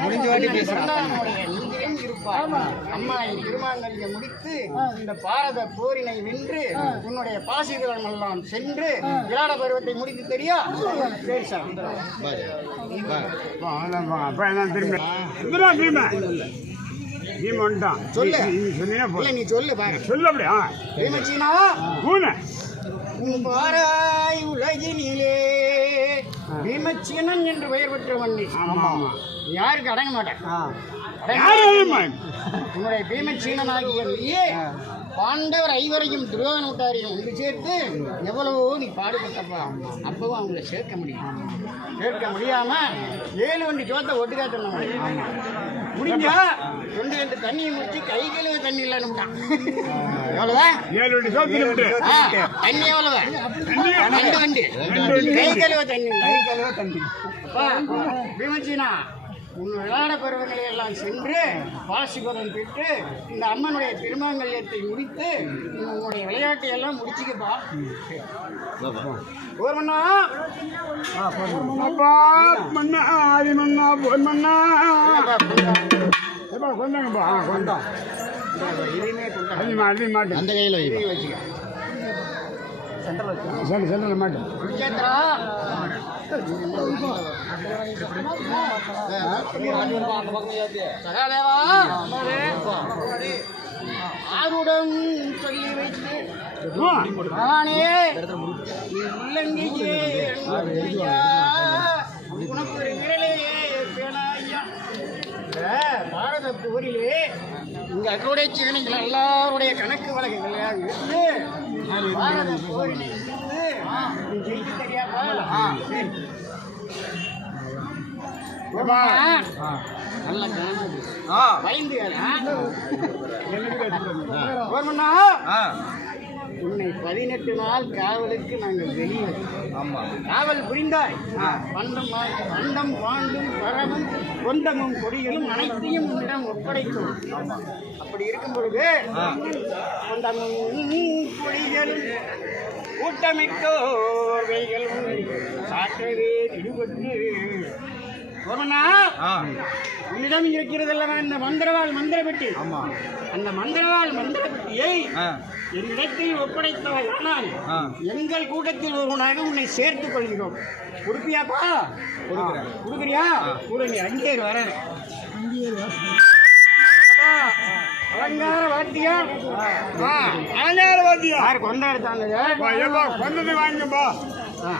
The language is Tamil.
முடிஞ்ச வாட்டி பேசுறேன். அம்மா திருமாங்கல்ய முடித்து இந்த பாரத போரினை வென்று உன்னுடைய பாசிதளம் எல்லாம் சென்று விராட பருவத்தை முடித்து தெரியா? சரி சார். திரும்ப? நீ வந்துட்டான் சொல்லு. நீ இல்ல போதும். நீ சொல்லு பாரு சொல்லு அப்படி ஆ. பீமச்சீனா உன் பாராய் உலகினிலே பீமச்சீனன் என்று பெயர் பெற்றவன் ஆமா ஆமா. யாருக்கு அடங்க மாட்டேன்? உன்னுடைய பீமச்சீனனாகிய நீ பாண்டவர் ஐவரையும் துரோகன் விட்டாரையும் ஒன்று சேர்த்து எவ்வளவோ நீ பாடுபட்டப்பா. அப்பவும் அவங்கள சேர்க்க முடியும் சேர்க்க முடியாம ஏழு வண்டி சோத்தை ஒட்டுக்கா சொன்னாங்க. முடிஞ்சா ரெண்டு ரெண்டு தண்ணியை முடிச்சு கை கழுவ தண்ணி இல்லைன்னு விட்டான் எவ்வளவுதான் ஏழு வண்டி சோத்து விட்டு ஆ, தண்ணி எவ்வளவு? தண்ணி ரெண்டு வண்டி. ரெண்டு வண்டி. கை கழுவ தண்ணி கை கழுவ தண்ணி. பீமச்சீனா உன் விளையாட பருவங்களை எல்லாம் சென்று பாசிபதம் பெற்று இந்த அம்மனுடைய திருமாங்கல்யத்தை முடித்து உன்னுடைய விளையாட்டை எல்லாம் முடிச்சுக்கப்பா. போர்மண்ணா மண்ணா ஆதி மண்ணா பொன் மண்ணா எப்பா கொண்டாங்கப்பா கொண்டா. இதையுமே கொண்டு. அள்ளி மா அள்ளி மாட்டு அந்த கையில் வச்சுக்க. சொல்லு சொல்லல மாட்டு. குருச்சேத்ரா சகாதேவா! ஆருடன் சொல்லி வைத்து ஆ, பகவானே நீ உள்ளங்கையே ஐயா, உனக்கு ஒரு விரலே பேணாய்யா. இந்த பாரத போரிலே இங்க அக்கோடைய சேனைகள் எல்லாருடைய கணக்கு வழக்குகள் எடுத்து பாரத பயந்து உன்னை பதினெட்டு நாள் காவலுக்கு நாங்கள் வெளியே காவல் புரிந்தாய். பண்டம் பண்டம் பாண்டும் பரமும் கொண்டமும் கொடிகளும் அனைத்தையும் உன்னிடம் ஒப்படைக்கும் அப்படி இருக்கும் பொழுது கொண்டமும் கொடிகளும் கூட்டமிக்கோவைகளும் சாற்றவே ஈடுபட்டு உன்னிடம் இருக்கிறதல்லவா இந்த மந்திரவாள் மந்திர பெட்டி அந்த மந்திரவாள் மந்திர பெட்டியை என்னிடத்தில் ஒப்படைத்தாய் ஆனால் எங்கள் கூட்டத்தில் ஒருவனாக உன்னை சேர்த்துக் கொள்கிறோம். கொடுப்பியாப்பா? கொடுக்குறியா? கூட நீ அங்கே வர அலங்கார வாத்தியம் அலங்கார வாத்தியம். யார் கொண்டாடுத்தாங்க கொண்டது வாங்கிப்பா ஆ.